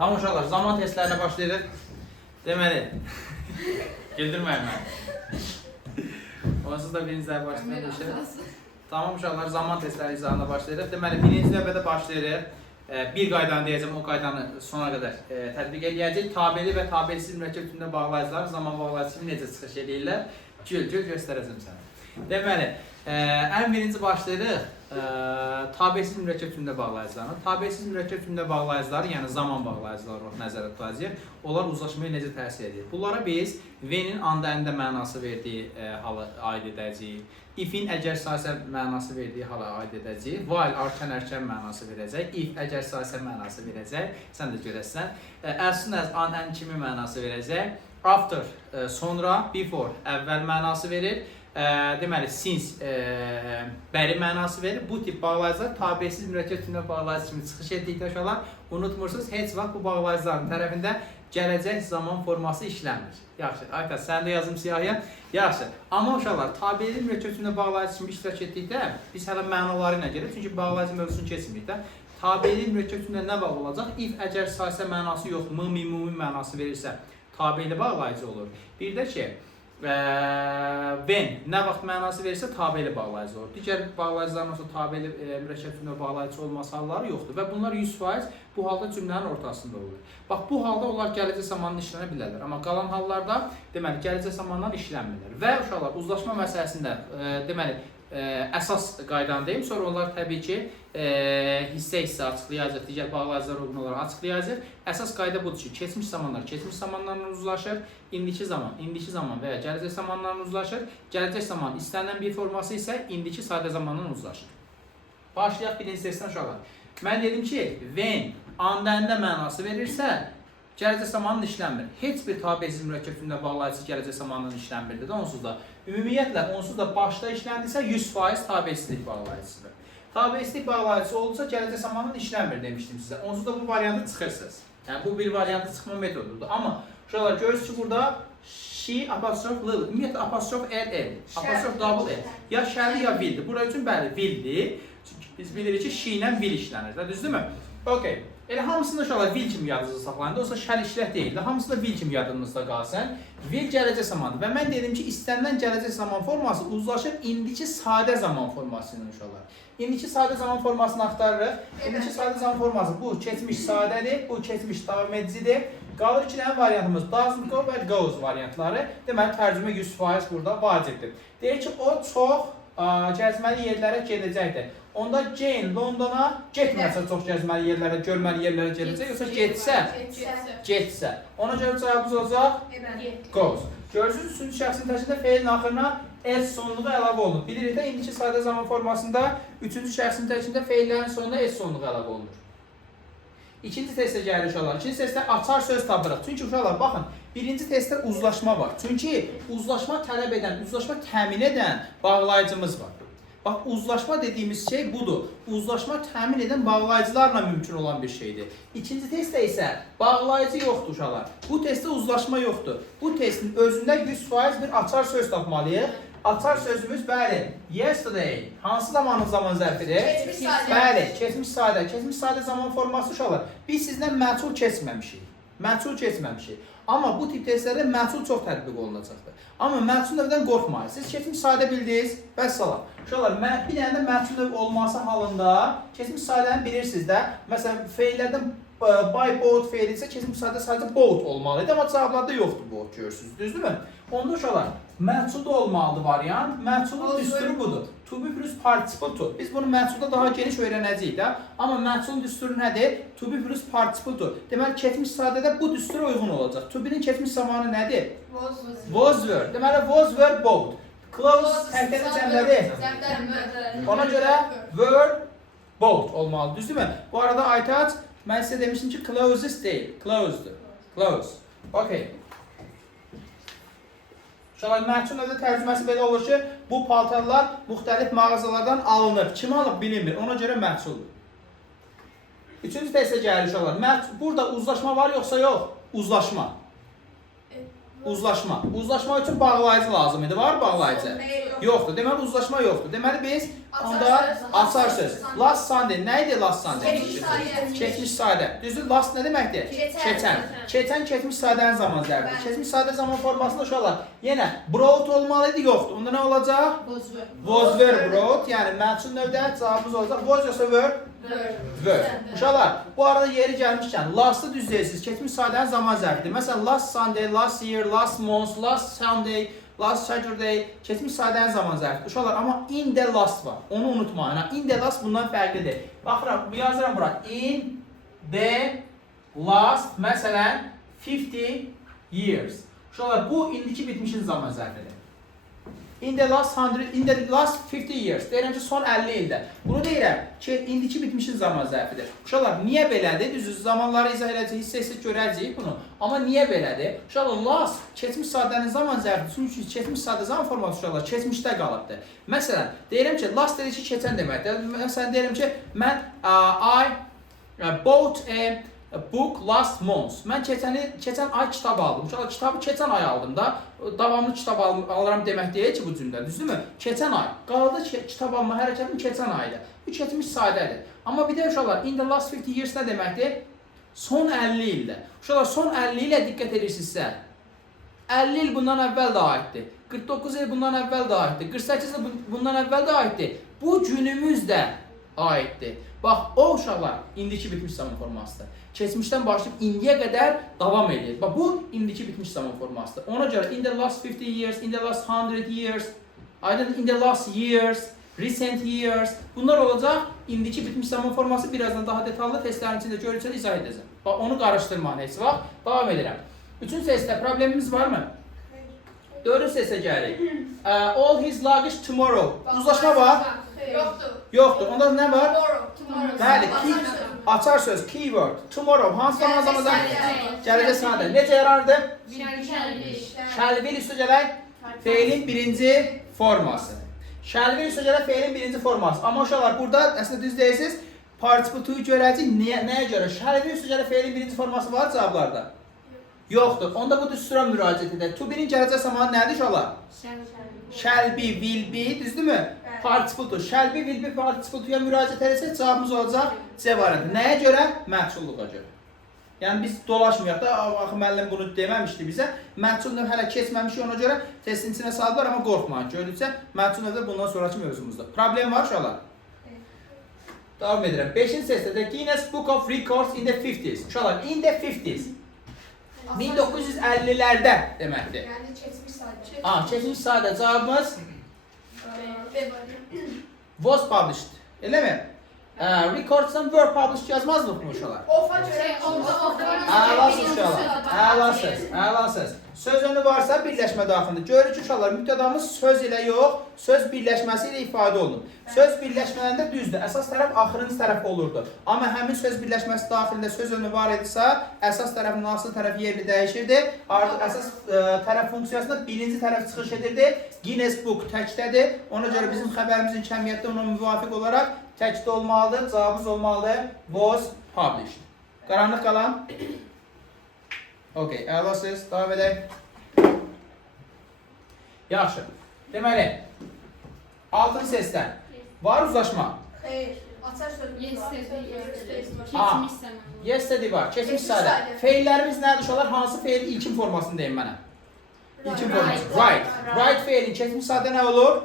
Tamam uşaqlar, zaman testlərinə başlayırıq. Deməli, güldürməyin məni. Onsuz da birinci dəfə başlayırıq. Tamam uşaqlar, zaman testləri izahına başlayırıq. Deməli, birinci növbədə başlayırıq. Bir qaydanı deyəcəm, o qaydanı sona qədər tətbiq edəcəyik. Tabeli və tabelisiz mürəkkəb tipində bağlayıcılar zaman bağlayıcı necə çıxış edirlər? Gül göstərəcəm sənə. Deməli, ən birinci başlayırıq tabelisiz mürəkkəb tipində bağlayıcılarına. Tabelisiz mürəkkəb tipində bağlayıcıları, yəni zaman bağlayıcıları nəzərdə tutacağıq. Onlar uzlaşmaya necə təsir edir? Bunlara biz V-nin anda əndə mənası verdiyi halı aid edəcəyik. If-in əgər sayısə mənası verdiyi hala aid edəcəyik. While arkan ərkən mənası verəcək. If əgər sayısə mənası verəcək. Sən də görəsən. As soon as an ən kimi mənası verəcək. After sonra, before əvvəl mənası verir. Deməli, since bəri mənası verir. Bu tip bağlayıcılar tabelisiz mürəkkəb tipində bağlayıcı kimi çıxış etdikdə uşaqlar unutmursunuz, heç vaxt bu bağlayıcıların tərəfində gələcək zaman forması işlənmir. Yaxşı, Aytaç, sən də yazım siyahıya. Yaxşı, amma uşaqlar, tabeli mürəkkəb tipində bağlayıcı kimi iştirak etdikdə biz hələ mənaları ilə gəlir, çünki bağlayıcı mövzusunu keçmirik də. Tabeli mürəkkəb tipində nə bağlı olacaq? If əgər sayısə mənası yox, ümumi mənası verirsə, tabeli bağlayıcı olur. Bir də ki, when nə vaxt mənası verirsə tabeli bağlayıcı olur. Digər bağlayıcıların olsa tabeli mürəkkəb tipində bağlayıcı olması halları yoxdur və bunlar 100% bu halda cümlənin ortasında olur. Bax, bu halda onlar gələcək zamanla işlənə bilərlər, amma qalan hallarda deməli gələcək zamandan işlənmirlər. Və uşaqlar uzlaşma məsələsində deməli əsas qaydanı deyim, sonra onlar təbii ki hissə açıqlayacaq, digər bağlayıcılar uyğun olaraq açıqlayacaq. Əsas qayda budur ki, keçmiş zamanlarla uzlaşır, indiki zaman və ya gələcək zamanlarla uzlaşır. Gələcək zaman istənilən bir forması isə indiki sadə zamanla uzlaşır. Başlayaq birinci testdən uşaqlar. Mən dedim ki, when anda əndə mənası verirsə, gələcək zamanla işlənmir. Heç bir tabelisiz mürəkkəb tipində bağlayıcı gələcək zamanla işlənmirdir də onsuz da. Ümumiyyətlə, onsuz da başda işləndirsə 100% tabelisizlik bağlayıcısıdır. Tabelisizlik bağlayıcısı olursa gələcək zamanla işlənmir demişdim sizə. Onsuz da bu variantı çıxırsınız. Yəni bu bir variantı çıxma metodudur. Amma uşaqlar görürsünüz ki, burada she apostrof l, ümumiyyətlə apostrof l, apostrof double l. Ya şərli ya willdir. Bura üçün bəli willdir. Çünki biz bilirik ki, she ilə will işlənir. Düzdürmü? Okay. Elə hamısında uşaqlar will kimi yadınızda saxlayın. Olsa şər işlət deyil. Hamısında will kimi yadınızda qalsın. Will gələcək zamandır. Və mən dedim ki, istənilən gələcək zaman forması uzlaşır indiki sadə zaman forması ilə uşaqlar. İndiki sadə zaman formasını axtarırıq. İndiki sadə zaman forması bu keçmiş sadədir, bu keçmiş davam edicidir. Qalır ki, nə variantımız? Doesn't go və goes variantları. Deməli, tərcümə 100% burada vacibdir. Deyir ki, o çox gəzməli yerlərə gedəcəkdir. Onda Jane Londona getməsə çox gəzməli yerlərə, görməli yerlərə gedəcək, yoxsa getsə. Ona görə cavabımız olacaq goes. Görürsünüz, üçüncü şəxsin təşkildə feilin axırına s sonluğu əlavə olunur. Bilirik də, indiki sadə zaman formasında üçüncü şəxsin təşkildə feillərin sonuna s sonluğu əlavə olunur. İkinci testə gəlir uşaqlar. İkinci testdə açar söz tapırıq. Çünki uşaqlar, baxın, birinci testdə uzlaşma var. Çünki uzlaşma tələb edən, uzlaşma təmin edən bağlayıcımız var. Bax, uzlaşma dediyimiz şey budur. Uzlaşma təmin edən bağlayıcılarla mümkün olan bir şeydir. İkinci testdə isə bağlayıcı yoxdur uşaqlar. Bu testdə uzlaşma yoxdur. Bu testin özündə 100% bir açar söz tapmalıyıq. Açar sözümüz, bəli, yesterday. Hansı zaman zərfidir? Bəli, keçmiş sadə. Keçmiş sadə zaman forması uşaqlar. Biz sizdən məchul keçməmişik. Amma bu tip testlərdə məchul çox tətbiq olunacaqdır. Amma məchul növdən qorxmayın. Siz keçmiş sadə bildiniz, vəssalam. Uşaqlar, bir dənə də məchul növ olması halında keçmiş sadəni bilirsiniz də. Məsələn, feillərdən by boat feili isə keçmiş sadə sadəcə boat olmalıydı, amma cavablarda yoxdur boat, görürsünüz, düzdürmü? Onda uşaqlar, məchul da olmalıdır variant. Məchulun düsturu budur. To be plus participle to. Biz bunu məchulda daha geniş öyrənəcəyik də. Amma məchulun düsturu nədir? To be plus participle to. Deməli, keçmiş sadədə bu düstura uyğun olacaq. To be-nin keçmiş zamanı nədir? Was were. Deməli, was were both. Close tərkəbi cəmlədir. Ona görə were both olmalı, düzdürmü? Bu arada Aytaç, mən sizə demişdim ki, closest deyil, closed'dır. Close. Okay. Uşaqlar, məchul növdə tərcüməsi belə olur ki, bu paltarlar müxtəlif mağazalardan alınır. Kim alıb bilinmir, ona görə məchuldur. Üçüncü testə gəlir uşaqlar. Burada uzlaşma var yoxsa yox? Uzlaşma. Uzlaşma. Uzlaşma üçün bağlayıcı lazım idi. Var bağlayıcı? Yoxdur. Deməli uzlaşma yoxdur. Deməli biz onda açar söz. Last Sunday nə idi last Sunday? Keçmiş sadə. Düzdür? Last nə deməkdir? Keçən. Keçən keçmiş sadənin zaman zərbidir. Keçmiş sadə zaman formasında uşaqlar yenə brought olmalı idi, yoxdur. Onda nə olacaq? Was were brought. Yəni mənsup növdə cavabımız olacaq. Was yoxsa were? Were. Uşaqlar, bu arada yeri gəlmişkən last'ı düz deyirsiniz. Keçmiş sadənin zaman zərbidir. Məsələn, last Sunday, last year, last month, last Sunday, last Saturday, keçmiş sadənin zaman zərfidir. Uşaqlar, amma in the last var. Onu unutmayın. In the last bundan fərqlidir. Baxıram, yazıram bura. In the last, məsələn, 50 years. Uşaqlar, bu indiki bitmişin zaman zərfidir. In the last 50 years. Deyirəm ki, son 50 ildə. Bunu deyirəm ki, indiki bitmişin zaman zərfidir. Uşaqlar, niyə belədir? Düzdür, zamanları izah edəcək, hissə görəcəyik bunu. Amma niyə belədir? Uşaqlar, last, keçmiş sadənin zaman zərfidir. Çünki keçmiş sadə zaman forması uşaqlar, keçmişdə qalıbdır. Məsələn, deyirəm ki, last dedir ki, keçən deməkdir. Məsələn, deyirəm ki, mən I bought a book last month. Mən keçən ay kitab aldım. Kitabı keçən ay aldım da. Davamlı kitab alıram demək deyil ki bu cümlə. Düzdürmü? Keçən ay. Qaldı kitab alma hərəkətim keçən ayda. Bu keçmiş sadədir. Amma bir də uşaqlar, in the last 50 years nə deməkdir? Son 50 ildə. Uşaqlar, son 50 ilə diqqət edirsinizsə, 50 il bundan əvvəl də aiddir. 49 il bundan əvvəl də aiddir. 48 il bundan əvvəl də aiddir. Bu günümüz də aiddir. Bax, o uşaqlar indiki bitmiş zaman formasıdır. Keçmişdən başlayıb indiyə qədər davam edir. Bax, bu indiki bitmiş zaman formasıdır. Ona görə in the last 50 years, in the last 100 years, in the last years, recent years. Bunlar olacaq. İndiki bitmiş zaman forması birazdan daha detallı testlərin içində görürsəl izah edəcəm. Bax, onu qarışdırmayın heç vaxt. Davam edirəm. Üçüncü testdə problemimiz varmı? Dördüncü testə gəlirik. All his luggage tomorrow. Uzlaşma var? Yoxdur. Onda nə var? Bəli, açar söz, keyword. Tomorrow. Hansı zamanda gələcək sadə. Necə yarardı? Shall will üstə gələk feilin birinci forması. Shall will üstə gələk feilin birinci forması. Amma uşaqlar, burada əslində düz deyirsiniz, participle to'yu görəcək. Nəyə görə? Shall will üstə gələk feilin birinci forması var cavablarda? Yoxdur. Onda bu düstura müraciət edək. To be-nin gələcək zamanı nədir uşaqlar? Shall be, will be, düzdürmü? Participle to. Shall be, will be, participle to'ya müraciət etsək cavabımız olacaq C variantı. Nəyə görə? Məhsulluğa görə. Yəni biz dolaşmayaq da, axı müəllim bunu deməmişdi bizə. Məhsul növ hələ keçməmişik, ona görə testin içinə saldılar, amma qorxmayın. Görülsə, məhsul növdə bundan sonraki mövzumuzda. Problem var uşaqlar? Davam edirəm. 5-ci testdə Guinness Book of Records in the 50s. Uşaqlar, in the 50s. 1950'lərdə deməkdir. Yəni keçmiş sadə. Keçmiş sadə cavabımız was published. Eləmi? Records'dan were published yazmazdıq mı uşaqlar? Ofa görə Əlasız uşaqlar. Əlasız. Söz önü varsa birləşmə daxilində. Görürük ki, uşaqlar, mübtədamız söz ilə yox, söz birləşməsi ilə ifadə olunur. Söz birləşmələrində düzdür. Əsas tərəf axırıncı tərəf olurdu. Amma həmin söz birləşməsi daxilində söz önü var idisə, əsas tərəfin asıl tərəf yerini dəyişirdi. Artıq əsas tərəf funksiyasında birinci tərəf çıxış edirdi. Guinness Book təkdədir. Ona görə bizim xəbərimizin kəmiyyətdə ona müvafiq olaraq təkdə olmalıdır. Cavabımız olmalıdır. Was published. Qaranlıq qalan. Okey, əlasız. Davam edək. Yaxşı. Deməli, 6-cı testdə var uzlaşma? Xeyr. Açar söz. Yesterday var. Keçmiş sadə. Feillərimiz nədir uşaqlar? Hansı feil ilkin formasını deyin mənə? İlkin forması. Right. Right feilin keçmiş sadə nə olur?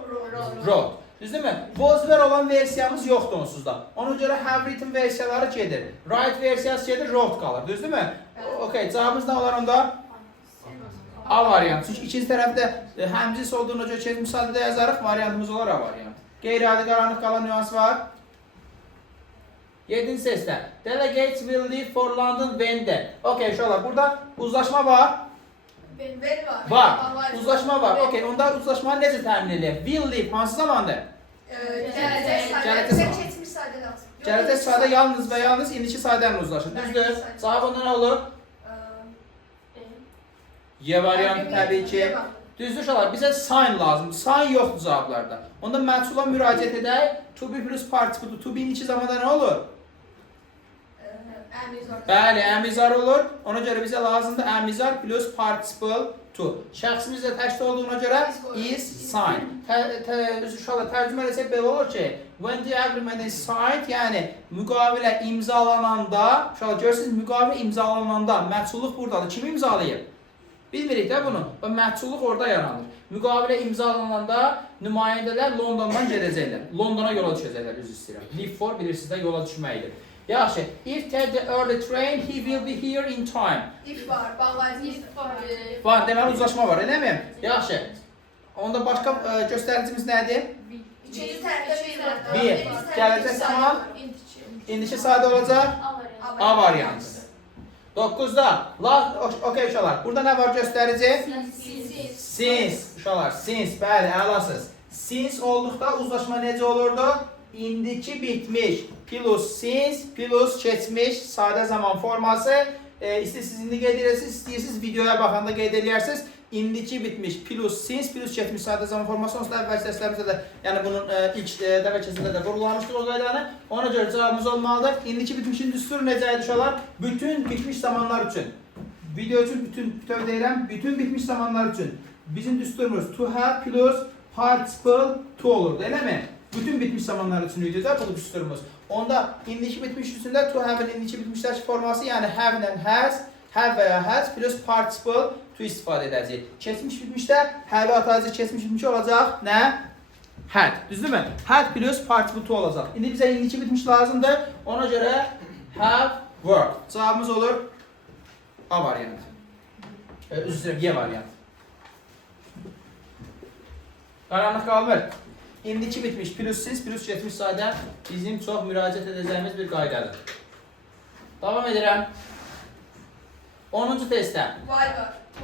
Wrote. Düzdürmü? Was were olan versiyamız yoxdur onsuz da. Ona görə have written versiyaları gedir. Right versiyası gedir, wrote qalır. Düzdürmü? Okey, cavabımız nə olar onda? A variantı. Çünki ikinci tərəfdə həmcins olduğuna görə keçmiş sadədə yazarıq, variantımız olar A variantı. Qeyri-adi qaranlıq qalan nüans var. 7-ci testdə. Delegates will leave for London when then. Okey, uşaqlar, burada uzlaşma var. Var. Uzlaşma var. Okey, onda uzlaşmanı necə təmin edir? Will leave hansı zamandır? Gələcək keçmiş sadə lazım. Gələcək sadə yalnız və yalnız indiki sadənin uzlaşır. Düzdür? Cavab onda nə olur? Y variantı təbii ki. Düzdür uşaqlar, bizə sign lazımdır. Sign yoxdur cavablarda. Onda məhsula müraciət edək. To be plus participle. To be-nin iki zamanda nə olur? Bəli, əmizar olur. Ona görə bizə lazımdır əmizar plus participle to. Şəxsimiz də təkdə olduğuna görə is signed. Uşaqlar tərcümə etsək belə olur ki, when the agreement is signed, yəni müqavilə imzalananda, uşaqlar görürsünüz, müqavilə imzalananda məhsulluq buradadır. Kim imzalayıb? Bilmirik də bunu. Və məhsulluq orada yaranır. Müqavilə imzalananda nümayəndələr Londondan gedəcəklər. Londona yola düşəcəklər, üzr istəyirəm. Leave for bilirsiniz də yola düşməkdir. Yaxşı. If take the early train, he will be here in time. If var, bağlayıcı Var, deməli uzlaşma var, eləmi? Yaxşı. Onda başqa göstəricimiz nədir? İkinci tərəfdə bir var. Bir. Gələcək zaman indiki sayda olacaq A variantı. 9-da. Okey uşaqlar. Burada nə var göstərici? Since. Uşaqlar, since. Bəli, əlasız. Since olduqda uzlaşma necə olurdu? İndiki bitmiş plus since plus keçmiş sadə zaman forması. İstəyirsiniz indi qeyd edirsiniz, istəyirsiniz videoya baxanda qeyd edirsiniz. İndiki bitmiş plus since plus keçmiş sadə zaman forması. Onsuz da əvvəl dərslərimizdə də, yəni bunun ilk dəfə keçində də vurğulamışdıq o qaydanı. Ona görə cavabımız olmalıdır. İndiki bitmişin düsturu necə idi uşaqlar? Bütün bitmiş zamanlar üçün. Video üçün bütöv deyirəm, bütün bitmiş zamanlar üçün. Bizim düsturumuz to have plus participle to olurdu, eləmi? Bütün bitmiş zamanlar üçün idi də bu düsturumuz. Onda indiki bitmiş üstündə to have-in indiki bitmişlər forması, yəni have and has, have və ya has plus participle to istifadə edəcəyik. Keçmiş bitmişdə have atacaq, keçmiş bitmiş olacaq nə? Had. Düzdürmü? Had plus participle to olacaq. İndi bizə indiki bitmiş lazımdır. Ona görə have worked. Cavabımız olur A variantı. Üzr istəyirəm, Y variantı. Qaranlıq qalmır. İndiki bitmiş plus since plus keçmiş sadə bizim çox müraciət edəcəyimiz bir qaydadır. Davam edirəm. 10-cu testdə.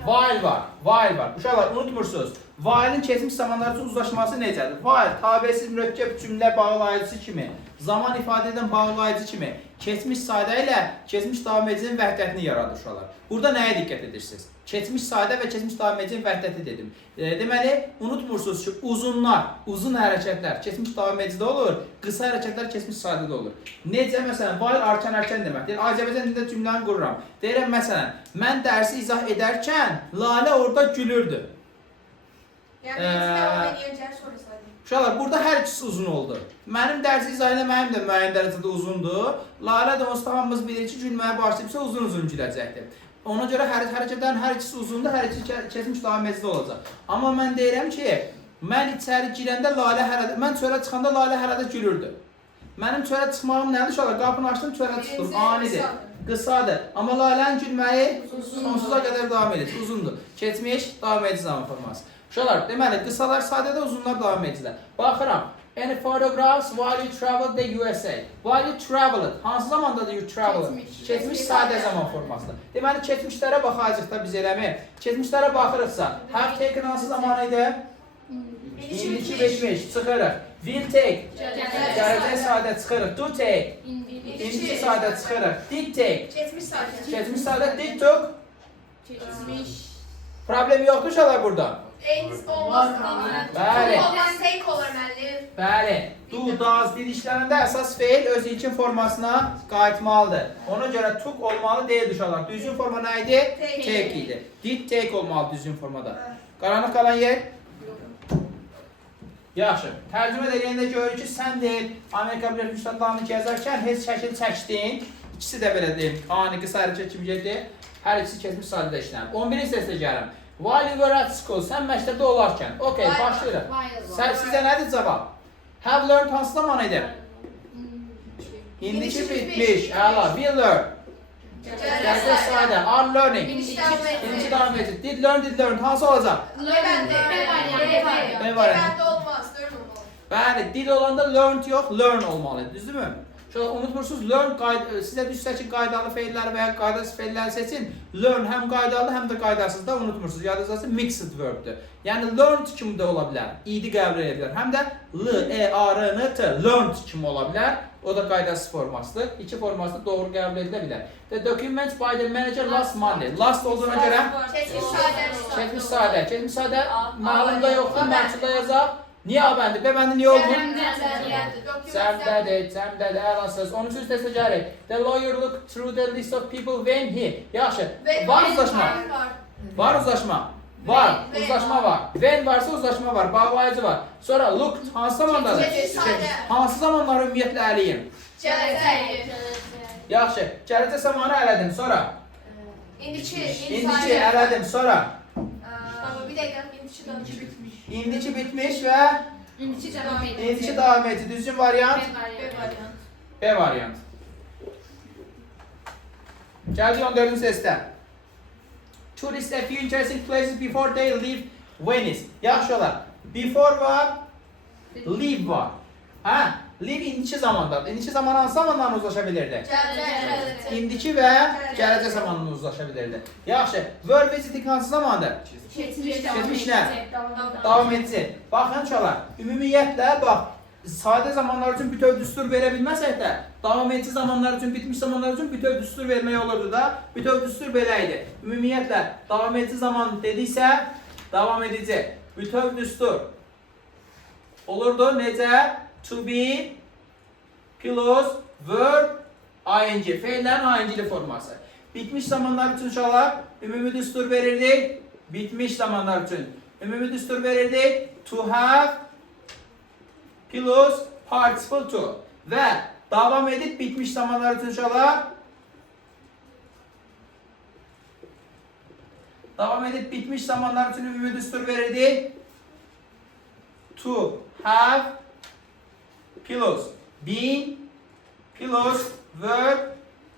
While var. While var. Uşaqlar unutmursunuz. While'ın keçmiş zamanlar üçün uzlaşması necədir? While tabesiz mürəkkəb cümlə bağlayıcısı kimi, zaman ifadə edən bağlayıcı kimi keçmiş sadə ilə keçmiş davam edicinin vəhdətini yaradır uşaqlar. Burada nəyə diqqət edirsiniz? Keçmiş sadə və keçmiş davam edicinin vəhdəti dedim. Deməli, unutmursunuz ki, uzunlar, uzun hərəkətlər keçmiş davam edicidə olur, qısa hərəkətlər keçmiş sadədə olur. Necə məsələn, while arkan deməkdir. Azərbaycan dilində cümləni qururam. Deyirəm məsələn, mən dərsi izah edərkən Lalə orada gülürdü. Uşaqlar, burada hər ikisi uzun oldu. Mənim dərsi izah eləməyim də müəyyən dərəcədə uzundur. Lalə də onsuz da hamımız bilir ki, gülməyə başlayıbsa uzun-uzun güləcəkdir. Ona görə hərəkətlərin hər ikisi uzundur, hər ikisi keçmiş davam edicidə olacaq. Amma mən deyirəm ki, mən içəri girəndə Lalə hərədə, mən çölə çıxanda Lalə hərədə gülürdü. Mənim çölə çıxmağım nədir uşaqlar? Qapını açdım, çölə çıxdım. Anidir. Qısadır. Amma Lalənin gülməyi sonsuza qədər davam edir. Uzundur. Keçmiş davam edici zaman forması. Uşaqlar, deməli, qısalar sadədə, uzunlar davam edicilər. Baxıram. Any photographs while you traveled the USA? While you traveled. Hansı zamandadır you traveled? Keçmiş sadə zaman formasıdır. Deməli, keçmişlərə baxacaq da biz eləmi. Keçmişlərə baxırıqsa, have taken hansı zaman idi? İndiki bitmiş, çıxırıq. Will take. Gələcək sadə çıxırıq. Do take. İndiki sadə çıxırıq. Did take. Keçmiş sadə did took. Problem yoxdur uşaqlar burada. Bəli. Bəli. Do, does, did işlərində əsas feil öz ilkin formasına qayıtmalıdır. Ona görə took olmalı deyil uşaqlar. Düzgün forma nə idi? Take idi. Did take olmalı düzgün formada. Qaranlıq qalan yer? Yaxşı. Tərcümə edəndə görür ki, sən deyil, Amerika Birləşmiş Ştatlarını gəzərkən heç şəkil çəkdin. İkisi də belə deyil. Ani qısa hərəkət kimi getdi. Hər ikisi keçmiş sadədə işlənir. 11-ci testə gəlirəm. While you were at school, sən məktəbdə olarkən. Okey, başlayırıq. Sizə nədir cavab? Have learned hansı zaman idi? İndiki bitmiş. Əla. Will learn. Gələcək sadə. Are learning. İndiki davam edəcək. Did learn. Hansı olacaq? B variantı. Bəli, did olanda learned yox, learn olmalıdır. Düzdürmü? Şöyle unutmursunuz, learn sizə düşsə ki, qaydalı feilləri və ya qaydasız feilləri seçin. Learn həm qaydalı, həm də qaydasız da unutmursunuz. Yadınızda mixed verb'dir. Yəni learned kimi də ola bilər, id qəbul edə bilər. Həm də l-e-a-r-n-t, learned kimi ola bilər. O da qaydasız formasıdır. İki forması da doğru qəbul edilə bilər. The document by the manager last Monday. Last olduğuna görə keçmiş sadə. Keçmiş sadə məlumda yoxdur, məhsulda yazaq. Niyə A bəndi? B bəndi niyə olmur? Cəmdədir, əlasız. 13-cü testə gəlir. The lawyer looked through the list of people when he. Yaxşı, var uzlaşma. Var uzlaşma. Var. When Uzlaşma var. When varsa uzlaşma var. Bağlayıcı var. Sonra look hansı zamandadır? Keçmiş sadə. Hansı zamanları ümumiyyətlə əliyim? Gələcək. Yaxşı. Gələcək zamanı elədim. Sonra İndiki. indiki elədim. Sonra Bir dəqiqə. İndiki bitmiş. indiki bitmiş və indiki davam edici. Düzgün variant B variant. B variant. Gəldik 14-cü testə. Tourists a few interesting places before they leave Venice. Yaxşı olar. Before var, leave var. Hə? Leave indiki zamandadır. İndiki zaman hansı zamanlarla uzlaşa bilirdi? Gələcək. İndiki və gələcək zamanla uzlaşa bilirdi. Yaxşı. Verb visiting hansı zamandır? Keçmiş nə? Davam edici. Baxın uşaqlar, ümumiyyətlə bax, sadə zamanlar üçün bütöv düstur verə bilməsək də, davam edici zamanlar üçün, bitmiş zamanlar üçün bütöv düstur vermək olurdu da. Bütöv düstur belə idi. Ümumiyyətlə davam edici zaman dediksə, davam edici. Bütöv düstur olurdu necə? To be plus verb ing. Feillərin ing forması. Bitmiş zamanlar üçün uşaqlar ümumi düstur verirdik. Bitmiş zamanlar üçün ümumi düstur verirdik. To have plus participle to. Və davam edib bitmiş zamanlar üçün uşaqlar davam edib bitmiş zamanlar üçün ümumi düstur verirdik. To have plus been plus verb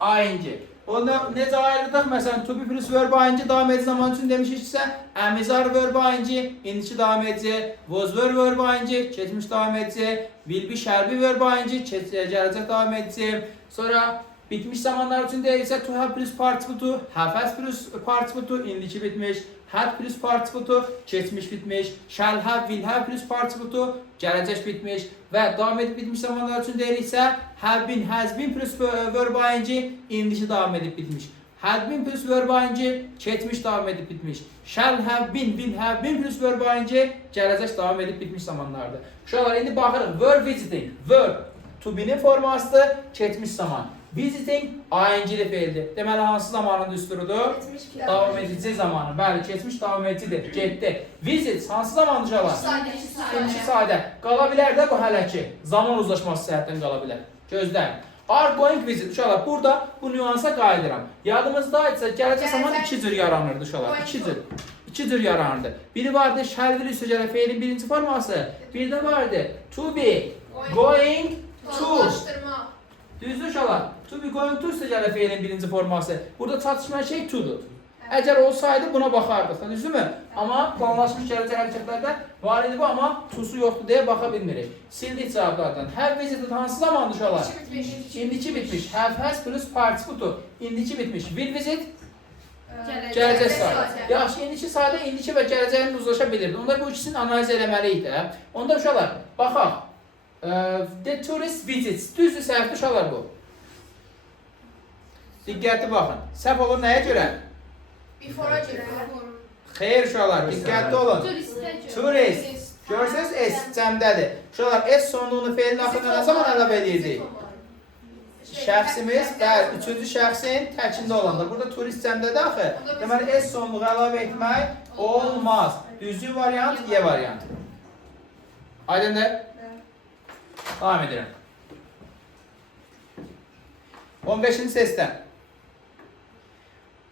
ing. Onu necə ayırdıq? Məsələn, to be plus verb ing davam edici zaman üçün demişiksə, əmizar verb ing, indiki davam edici, was verb ing, keçmiş davam edici, will be şərbi verb ing, gələcək davam edici. Sonra bitmiş zamanlar üçün deyilsə, to have plus participle to, have has plus participle to, indiki bitmiş, had plus participle to, keçmiş bitmiş, shall have, will have plus participle to, gələcək bitmiş və davam edib bitmiş zamanlar üçün deyiriksə, have been, has been plus verb ing, indiki davam edib bitmiş. Had been plus verb ing, keçmiş davam edib bitmiş. Shall have been, will have been plus verb ing, gələcək davam edib bitmiş zamanlardır. Uşaqlar, indi baxırıq, verb visiting, verb to be'nin formasıdır, keçmiş zaman. Visiting ing-li feildir. Deməli, hansı zamanın düsturudur? Davam edici zamanı. Bəli, keçmiş davam edicidir. Getdi. Visit hansı zamandır uşaqlar? İndiki sadə. Qala bilər də bu hələ ki. Zaman uzlaşması səhətdən qala bilər. Gözləyin. Are going visit. Uşaqlar, burada bu nüansa qayıdıram. Yadımızdaysa, gələcək zaman iki cür yaranırdı uşaqlar. İki cür yaranırdı. Biri vardı, shall will üstə gələ feilin birinci forması. Bir də vardı, to be going to. Düzdür uşaqlar. To be going to üstə gələ feilin birinci forması. Burada çatışmayan şey to'dur. Əgər olsaydı buna baxardıq, düzdürmü? Amma planlaşmış gələcək hərəkətlərdə var idi bu, amma to'su yoxdur deyə baxa bilmirik. Sildik cavablardan. Have visited hansı zamandır uşaqlar? İndiki bitmiş. Have has plus participle to. İndiki bitmiş. Will visit gələcək sadə. Yaxşı, indiki sadə, indiki və gələcəyin uzlaşa bilirdi. Onda bu ikisini analiz eləməliyik də. Onda uşaqlar, baxaq. The tourist visits. Düzdür, səhvdir uşaqlar bu. Diqqətli baxın. Səhv olur nəyə görə? Before'a görə. Xeyr uşaqlar, diqqətli olun. Tourist. Görsünüz S cəmdədir. Uşaqlar S sonluğunu feilin axırına nə zaman əlavə edirdik? Şəxsimiz, bəli, üçüncü şəxsin təkində olanda. Burada turist cəmdədir axı. Deməli S sonluğu əlavə etmək olmaz. Düzgün variant, Y variant. Aydındır? Davam edirəm. 15-ci testdən.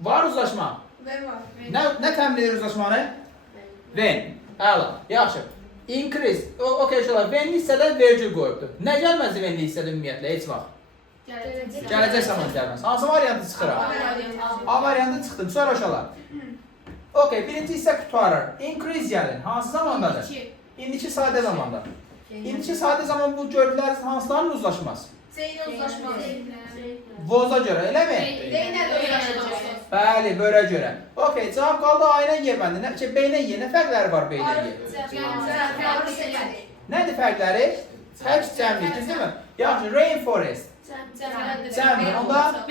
Var uzlaşma. Nə təmin edir uzlaşmanı? When. Əla. Yaxşı. Increase. Okey uşaqlar. When hissədə vergül qoyubdur. Nə gəlməzdi when hissədə ümumiyyətlə? Heç vaxt. Gələcək zaman gəlməz. Hansı variantı çıxıram? A variantı çıxdım. Sonra uşaqlar. Okey. Birinci hissə qutarır. Increase gəlir. Hansı zamandadır? İndiki sadə zamanda. İndiki sadə zaman bu gördükləriniz hansılarla uzlaşmaz? Zeynə uzlaşmaz. Voza görə, eləmi? Zeynə uzlaşmaz. Bəli, börə görə. Okey, cavab qaldı A-nə Y bəndə. B-nə Y, nə fərqləri var B-nə Y? Nədir fərqləri? Həbs cəmlik, düzdürmü? Yaxşı, rainforest. Cəmdir, onda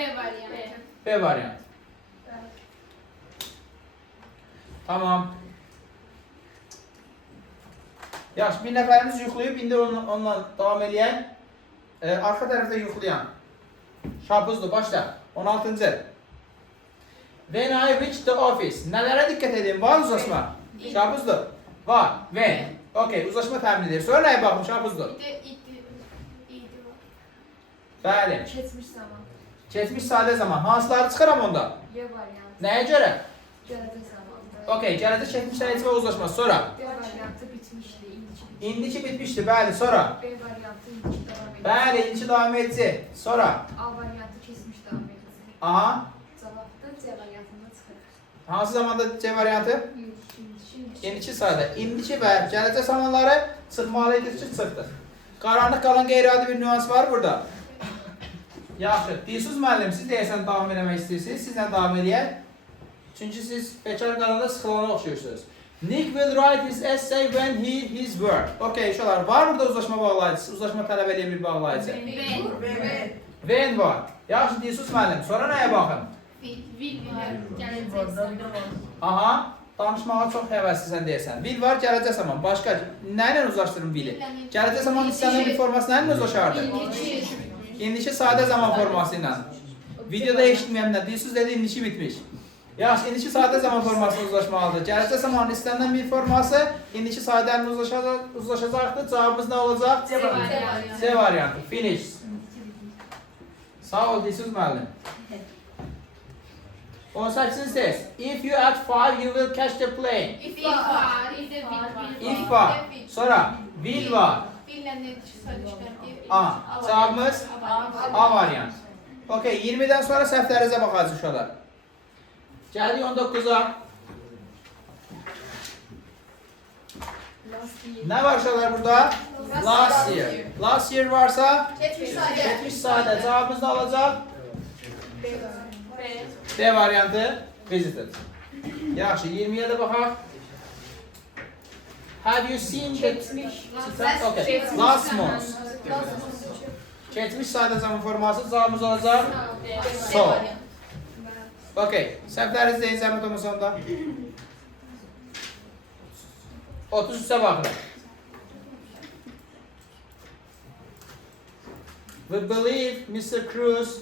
B variant. Tamam. Yaxşı, bir nəfərimiz yuxlayıb, indi onunla davam eləyən. Arxa tərəfdə yuxlayan. Şapuzdur, başla. 16-cı. When I reach the office. Nələrə diqqət edin? Var uzlaşma? Şahbuzdur. Var. When. Okay, uzlaşma təmin edir. Sonra nəyə baxın? Şahbuzdur. İdi. Bəli. Keçmiş zaman. Keçmiş sadə zaman. Hansıları çıxıram onda? Y variantı. Nəyə görə? Gələcək zamanda. Okay, gələcək keçmiş heç və uzlaşma. Sonra. B variantı bitmişdi, indiki. İndiki bitmişdi. Bəli. Sonra. B variantı indiki davam edici. Bəli, indiki davam edici. Sonra. A variantı keçmiş davam edici. Aha. Cavabda C variantından çıxır. Hansı zamanda C variantı? Şimdi. İndiki sadə. İndiki və gələcək zamanları çıxmalıdır ki, çıxdı. Qaranlıq qalan qeyri-adi bir nüans var burada. Yaxşı. Dilsiz müəllim, siz deyəsən davam eləmək istəyirsiniz. Sizlə davam eləyək. Çünki siz bekar qalanda sıxılana oxşuyursunuz. Nick will write his essay when his work. Okay, uşaqlar, var burada uzlaşma bağlayıcısı, uzlaşma tələb edən bir bağlayıcı. When var. Yaxşı, dilsiz müəllim. Sonra nəyə baxın? Aha, danışmağa çox həvəslisən deyəsən. Will var, gələcək zaman. Başqa, nə ilə uzlaşdırın Will'i? Gələcək zaman istənilən bir forması nə ilə uzlaşardı? İndiki sadə zaman forması ilə. Videoda eşitməyənlər, dilsiz dedi, indiki bitmiş. Yaxşı, indiki sadə zaman formasına uzlaşmalıdır. Gələcək zamanın istənilən bir forması, indiki sadə ilə uzlaşacaqdır. Cavabımız nə olacaq? C variantı. Finish. Sağ ol, dilsiz müəllim. 18 test. If you add 5, you will catch the plane. If var. Sonra will var. A. Cavabımız A variant. Okay, 20'den sonra səhvlərinizə baxacağız uşaqlar. Gəldik 19'a. Nə var uşaqlar burada? Last year. Last year varsa geçmiş sadə. Cavabımız nə olacaq? B variantı visited. Yaxşı, 20'ye də baxaq. Have you seen the okay. Last month. Keçmiş sadə zaman forması cavabımız olacaq. So. Okay. Səhvləriniz deyin zəhmət olmasa onda. 33'e baxın. We believe Mr. Cruz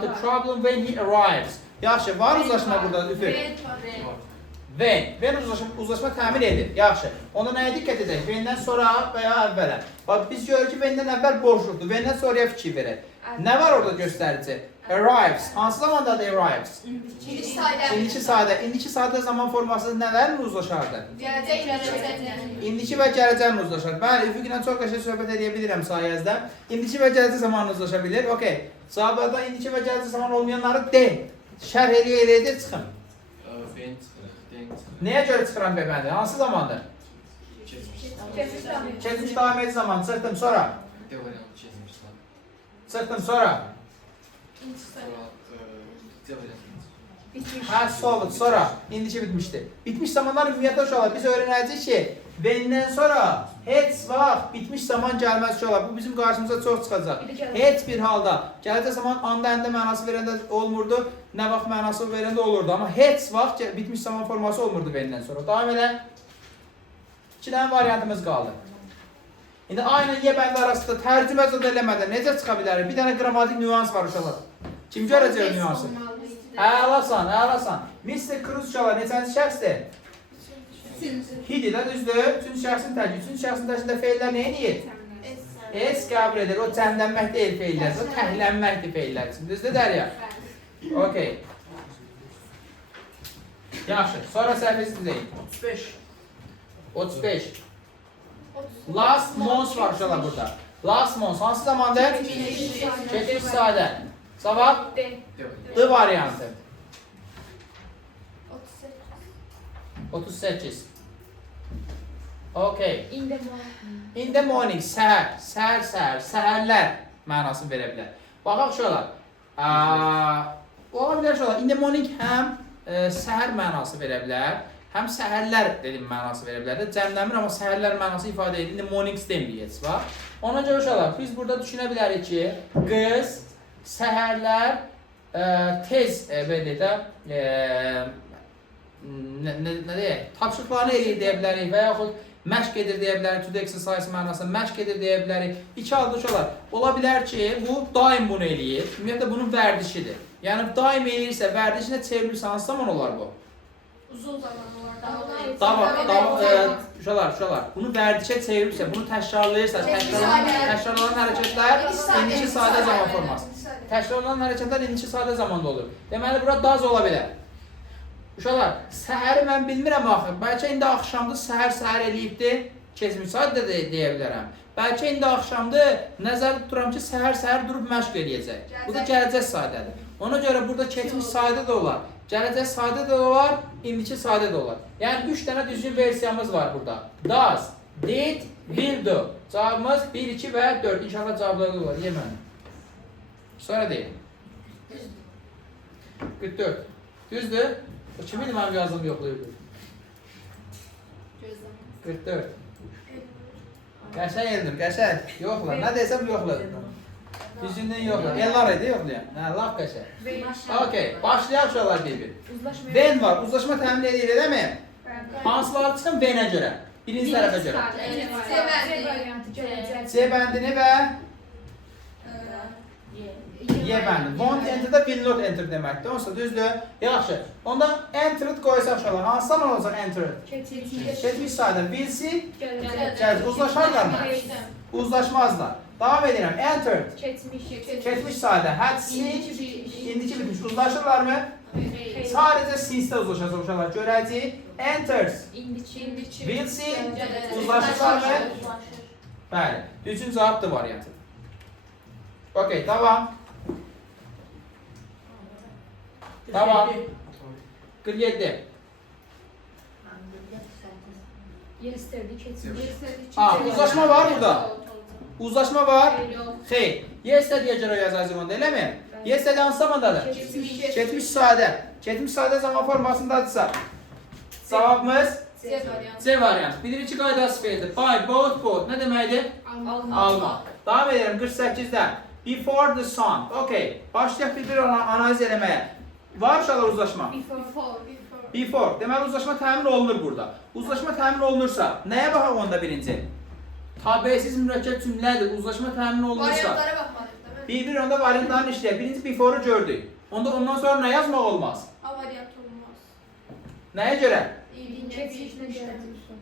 the problem when he arrives. Yaxşı, var uzlaşma burada üfür. When uzlaşma təmin edir. Yaxşı. Ona nəyə diqqət edək? When'dən sonra və ya əvvələ. Bax, biz görürük ki, when'dən əvvəl boşluqdur. When'dən sonraya fikir verək. Nə var orada göstərici? Arrives. Hansı zamanda da arrives? İndiki sadə. İndiki sadə zaman forması nələrlə uzlaşardı? İndiki və gələcəklə uzlaşar. Bəli, üfüqlə çox qəşəng söhbət edə bilirəm sayənizdə. İndiki və gələcək zamanla uzlaşa bilir. Okay. Cavabda indiki və gələcək zaman olmayanları de. Şərh eləyə çıxın. Nəyə görə çıxıram beyəndi? Hansı zamandır? Keçmiş davam edici zaman. Çıxdım sonra. Çıxdım sonra. Hə, solid. Sonra. İndiki bitmişdi. Bitmiş zamanlar ümumiyyətlə uşaqlar. Biz öyrənəcəyik ki, when'dən sonra heç vaxt bitmiş zaman gəlməz uşaqlar. Bu bizim qarşımıza çox çıxacaq. Heç bir halda. Gələcək zaman anda əndə mənası verəndə olmurdu. Nə vaxt mənası verəndə olurdu. Amma heç vaxt bitmiş zaman forması olmurdu when'dən sonra. Davam elə. 2 dənə variantımız qaldı. İndi aynı Y bəndi arasında tərcümə zad eləmədən necə çıxa bilərik? Bir dənə qrammatik nüans var uşaqlar. Kim görəcək nüansı? Əlasan, əlasan. Mr. Cruz uşaqlar neçənci şəxsdir? Hidi də düzdür. Üçüncü şəxsin təki. Üçüncü şəxsin təkində feillər nə edir? S qəbul edir. O cəmlənmək deyil feillər. O təhlənməkdir feillər üçün. Düzdür Dərya? Okay. Yaxşı. Sonra səhvinizi deyin. 35. Last month var uşaqlar burada. Last month hansı zamandır? Keçmiş sadə. Cavab D variantı. 38. Okay. In the morning. Səhərlər mənasını verə bilər. Baxaq uşaqlar. Ola bilər uşaqlar. In the morning həm səhər mənası verə bilər. Həm səhərlər dedim mənası verə bilər də. Cəmləmir, amma səhərlər mənası ifadə edir. In the mornings demirik heç var. Ona görə uşaqlar, biz burada düşünə bilərik ki, qız səhərlər tez belə də nə deyək, tapşırıqlarını eləyir deyə bilərik və yaxud Məşq edir deyə bilərik, to do exercise mənasında məşq edir deyə bilərik. İki halda olar. Ola bilər ki, bu daim bunu eləyir. Ümumiyyətlə bunun vərdişidir. Yəni daim eləyirsə, vərdişinə çevrilirsə hansı zaman olar bu? Uzun zaman olar. Uşaqlar, bunu vərdişə çevirirsə, bunu təkrarlayırsa, təkrarlanan hərəkətlər indiki sadə zaman forması. Təkrarlanan hərəkətlər indiki sadə zamanda olur. Deməli, bura daz ola bilər. Uşaqlar, səhəri mən bilmirəm axı. Bəlkə indi axşamda səhər eləyibdir, keçmiş saat da deyə bilərəm. Bəlkə indi axşamda nəzərdə tuturam ki, səhər durub məşq eləyəcək. Bu da gələcək sadədir. Ona görə burada keçmiş sadə də olar, gələcək sadə də olar, indiki sadə də olar. Yəni 3 dənə düzgün versiyamız var burada. Does, did, will do. Cavabımız 1, 2 və 4. İnşallah cavabları da var. Yeməli. Sonra deyil. 44. Düzdür? O kimin mənim yazdığımı yoxlayırdı? 44. Qəşəng eldir, qəşəng. Yoxla. Nə desəm yoxla. Düzündən yoxla. Ellar idi yoxlayan. Hə, laf qəşəng. Okay, başlayaq uşaqlar bir-bir. When var, uzlaşma təmin edir, eləmi? Hansıları çıxın V-nə görə? Birinci tərəfə görə. C bəndini və Y bəndi. Won't enter da will not enter deməkdir. Onsuz düzdür? Yaxşı. Onda entered qoysaq uşaqlar. Hansı zaman olacaq entered? Keçmiş sadə. Will-si gələcək. Uzlaşarlar mı? Uzlaşmazlar. Davam edirəm. Entered. Keçmiş sadə. Had-si indiki bitmiş. Uzlaşırlar mı? Sadəcə since-də uzlaşacaq uşaqlar. Görəcəyik. Enters. Will-si uzlaşırlar mı? Bəli. Düzgün cavab da variantı. Okay, devam. Devam. 47. Uzlaşma var burada. Uzlaşma var. Xeyr. Yesterday'e görə yazacağıq onda, eləmi? Yesterday hansı zamandadır? Keçmiş sadə. Keçmiş sadə zaman formasındadırsa cavabımız C variant. Bilirik ki, qaydası feildir. Buy, both. Nə deməkdir? Alma. Davam edelim 48'də. Before the sun. Okay. Başlayaq bir analiz eləməyə. Var uşaqlar uzlaşma? Before. Deməli uzlaşma təmin olunur burada. Uzlaşma təmin olunursa, nəyə baxaq onda birinci? Tabesiz mürəkkəb cümlədir. Uzlaşma təmin olunursa. Variantlara baxmadıq. Bir onda variantların işləyək. Birinci before'u gördük. Onda ondan sonra nə yazmaq olmaz? Variant olmaz. Nəyə görə? İlginç.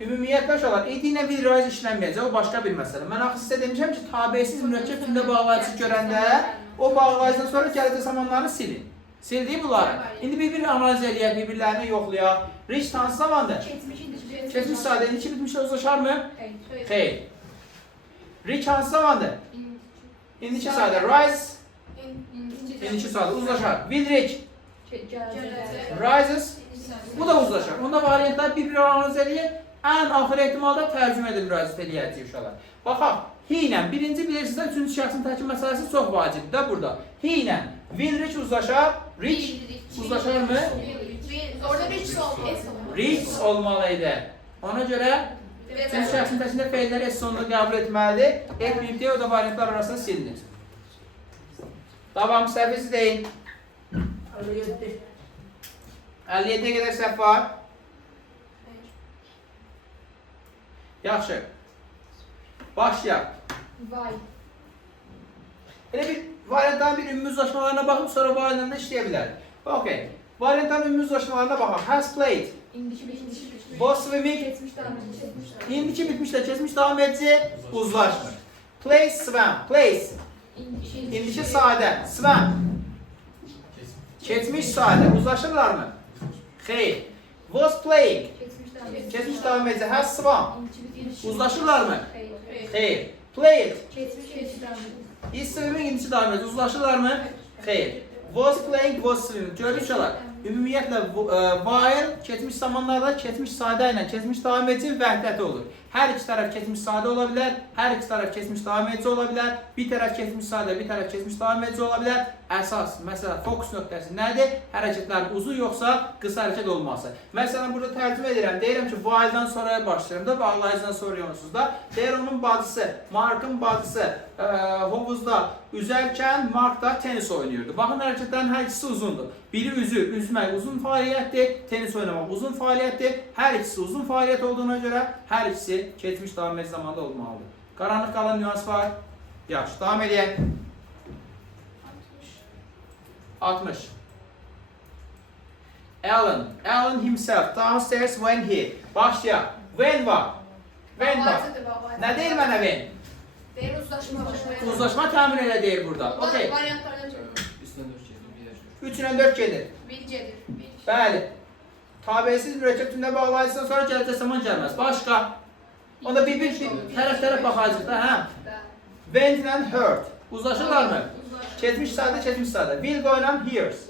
Ümumiyyətlə uşaqlar, id ilə will rise işlənməyəcək, o başqa bir məsələ. Mən axı sizə demişəm ki, tabesiz mürəkkəb cümlə bağlayıcı görəndə o bağlayıcıdan sonra gələcək zamanları silin. Sildik bunları. İndi bir analiz eləyək, bir-birlərini yoxlayaq. Reach hansı zamandır? Keçmiş sadə, indiki bitmişlə uzlaşar mı? Xeyr. Reach hansı zamandır? İndiki sadə. Rise indiki sadə, uzlaşar. Will reach rises. Bu da uzlaşar. Onda variantlar bir-bir analiz eləyək. Ən axır ehtimalda tərcümə edib müraciət eləyəcəyik uşaqlar. Baxaq, he ilə birinci bilirsinizsə, üçüncü şəxsin təkil məsələsi çox vacibdir də burada. He ilə will reach uzlaşar, reach uzlaşar mı? Orada reach olmalı. Reach olmalıydı. Ona görə üçüncü şəxsin təkilində feilləri S sonunda qəbul etməlidir. Etməyib deyə o da variantlar arasında silinir. Davam, səhvsiz deyin. 57'ye qədər səhv var. Yaxşı. Başlayaq. Elə bir variantların bir ümumi uzlaşmalarına baxıb sonra variantlarında işləyə bilərik. Okay. Variantların ümumi uzlaşmalarına baxaq. Has played. Was swimming. İndiki bitmişlə keçmiş davam edici uzlaşmır. Play swam. Place. İndiki sadə. Swam. Keçmiş sadə. Uzlaşırlar mı? Xeyr. Was playing. Keçmiş davam edici. Has swam. Uzlaşırlar mı? Xeyr. Played. Is swimming indiki davam edici. Uzlaşırlar mı? Xeyr. Was playing, was swimming. Gördük uşaqlar. Ümumiyyətlə while keçmiş zamanlarda keçmiş sadə ilə keçmiş davam edici vəhdəti olur. Hər iki tərəf keçmiş sadə ola bilər, hər iki tərəf keçmiş davam edici ola bilər, bir tərəf keçmiş sadə, bir tərəf keçmiş davam edici ola bilər. Əsas, məsələn, fokus nöqtəsi nədir? Hərəkətlər uzun yoxsa qısa hərəkət olması. Məsələn, burada tərcümə edirəm. Deyirəm ki, while-dan sonraya başlayıram da, bağlayıcıdan soruyorsunuz da. Deyir onun bacısı, Markın bacısı hovuzda üzərkən Mark da tenis oynayırdı. Baxın, hərəkətlərin hər ikisi uzundur. Biri üzmək uzun fəaliyyətdir, tenis oynamaq uzun fəaliyyətdir. Hər ikisi uzun fəaliyyət olduğuna görə hər ikisi keçmiş davam edici zamanda olmalıdır. Qaranlıq qalan nüans var. Yaxşı, davam edək. 60. Alan himself downstairs when he. Başlayaq. When var. When var. Nə deyir mənə when? Deyir uzlaşma. Uzlaşma təmin elə deyir burada. Okay. Variantlardan çevir. Üstüne 4 çizdim, bir yaşıyor. 3 ilə 4 gedir. Bilgedir. Bəli. Tabelsiz mürəkkəb tümdə bağlayıcıdan sonra gələcək zaman gəlməz. Başqa. Onda bir tərəf baxacaq da, hə? Went ilə heard. Uzlaşırlarmı? Keçmiş sadə, keçmiş sadə. Will go ilə hears.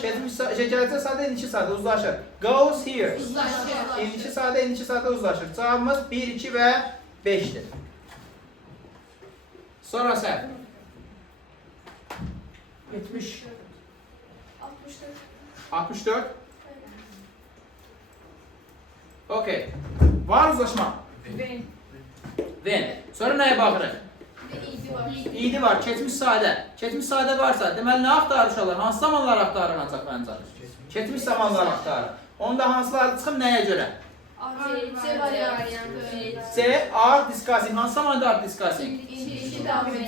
Keçmiş gələcək sadə, indiki sadə uzlaşır. Goes hears. İndiki sadə, indiki sadə uzlaşır. Cavabımız 1, 2 və 5'dir. Sonra sən. 70. 64. Okey. Var uzlaşma. Ben. When. Sonra nəyə baxırıq? İdi var, keçmiş sadə. Keçmiş sadə varsa, deməli nə axtarır uşaqlar? Hansı zamanlar axtarır ancaq məncə? Keçmiş zamanlar axtarır. Onda hansıları çıxıb nəyə görə? C variantı. C, are discussing. Hansı zamanda are discussing?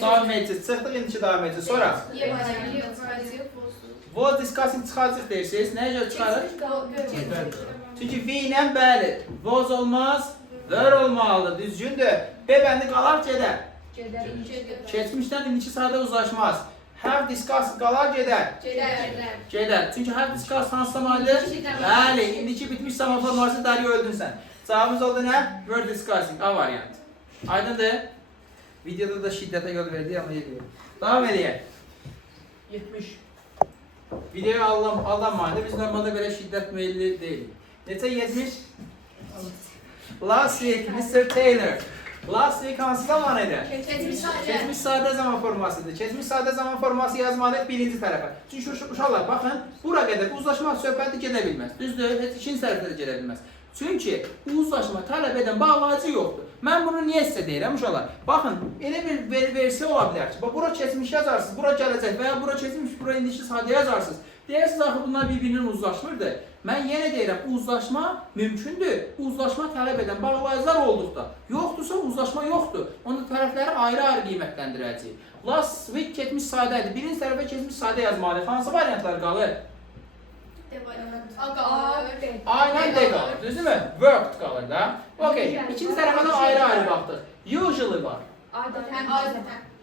Davam edici. Çıxdıq indiki davam edici. Sonra? Y variantı. Was discussing çıxacaq deyirsiniz. Nəyə görə çıxarır? Çünki V ilə bəli. Was olmaz, were olmalıdır. Düzgündür. B bəndi qalar gedər. Keçmişdən indiki sadə uzlaşmaz. Have discussed qalar gedər. Gedər. Çünki have discussed hansı zamandır? Bəli, indiki bitmiş zaman forması dəri öldün sən. Cavabımız oldu nə? Were discussing. A variant. Aydındır? Videoda da şiddətə yol verdi amma yediyor. Davam edək. 70. Videoya aldanmayın. Biz normalde belə şiddət meyilli deyilik. Neçə 70? Last week Mr. Taylor. Last week hansı zaman idi? Keçmiş sadə zaman formasıdır. Keçmiş sadə zaman forması yazmalıyıq birinci tərəfə. Çünki uşaqlar baxın, bura qədər uzlaşma söhbəti gedə bilməz. Düzdür, heç ikinci tərəfdə də gedə bilməz. Çünki uzlaşma tələb edən bağlayıcı yoxdur. Mən bunu niyə sizə deyirəm uşaqlar? Baxın, elə bir versiya ola bilər ki, bura keçmiş yazarsınız, bura gələcək və ya bura keçmiş, bura indiki sadə yazarsınız. Deyirsiniz axı bunlar bir-birinin uzlaşmırdır. Mən yenə deyirəm, uzlaşma mümkündür. Uzlaşma tələb edən bağlayıcılar olduqda. Yoxdursa uzlaşma yoxdur. Onda tərəfləri ayrı-ayrı qiymətləndirəcəyik. Last week keçmiş sadədir. Birinci tərəfə keçmiş sadə yazmalıyıq. Hansı variantlar qalır? Aynen D qalır. Düzdürmü? Worked qalır da. Okey. İkinci tərəfə də ayrı-ayrı baxdıq. Usually var.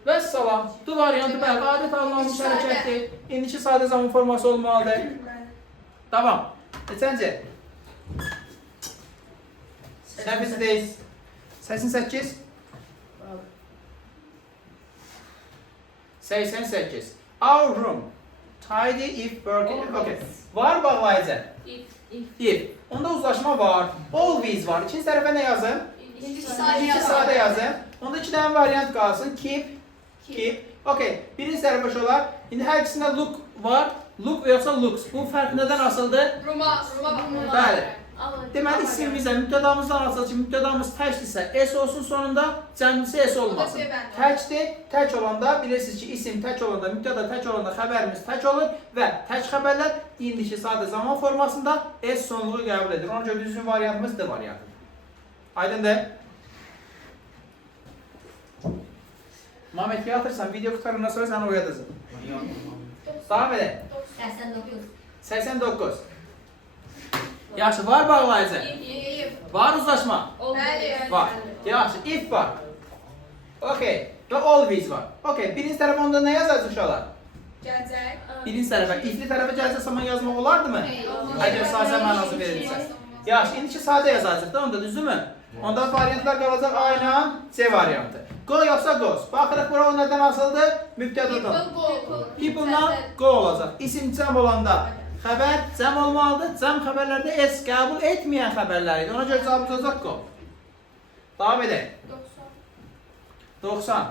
Və salam. Du variantı bəli, adət alınmış hərəkətdir. İndiki sadə zaman forması olmalıdır. Tamam. Neçənci? Səhvizdeyiz. 88. 88. Our room. Tidy if working. Okay. Var bağlayıcı. If. Onda uzlaşma var. Always var. İkinci tərəfə nə yazım? İndiki sadə yazım. Onda iki dənə variant qalsın. Keep. Okay. Birinci tərəfə şolar. İndi hər ikisində look var. Look və yoxsa looks. Bu fərq nədən asıldır? Ruma Bəli. Deməli isimimizə mübtədamızdan asılı ki, mübtədamız təkdirsə S olsun sonunda, cəmlisi S olmasın. Təkdir, tək olanda bilirsiniz ki, isim tək olanda, mübtəda tək olanda xəbərimiz tək olur və tək xəbərlər indiki sadə zaman formasında S sonluğu qəbul edir. Ona görə düzgün variantımız D variantıdır. Aydındır? Mehmet bir atırsan, video qutarından sonra səni oyadacaq. Davam edək. 89. Yaxşı, var bağlayıcı? Var uzlaşma? Var. Yaxşı, if var. Okey. Və always var. Okey, birinci tərəfə onda nə yazacaq uşaqlar? Birinci tərəfə, ifli tərəfə gəlsə zaman yazmaq olardı mı? Əgər sadə mənası verilirsə. Yaxşı, indiki sadə yazacaq da onda, düzdürmü? Onda variantlar qalacaq A ilə C variantı. Go yoxsa goes. Baxırıq bura o nədən asıldır? Mübtədadan. People-la go olacaq. İsim cəm olanda xəbər cəm olmalıdır. Cəm xəbərlərdə S qəbul etməyən xəbərlər idi. Ona görə cavabımız olacaq go. Davam edək. 90.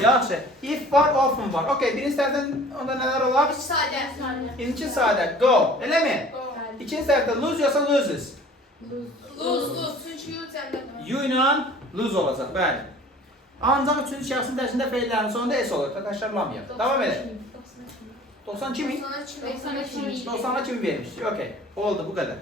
Yaxşı. If var, often var. Okey, birinci tərəfdən onda nələr olar? İndiki sadə. Go. Elə mi? İkinci tərəfdə lose yoxsa loses? You ilə lose olacaq, bəli. Ancaq üçüncü şəxsin dərşində feillərin sonunda S olur. Təşərləməyək. Davam edək. 92 min? 90'a kimi vermişdik. Okey. Oldu bu qədər.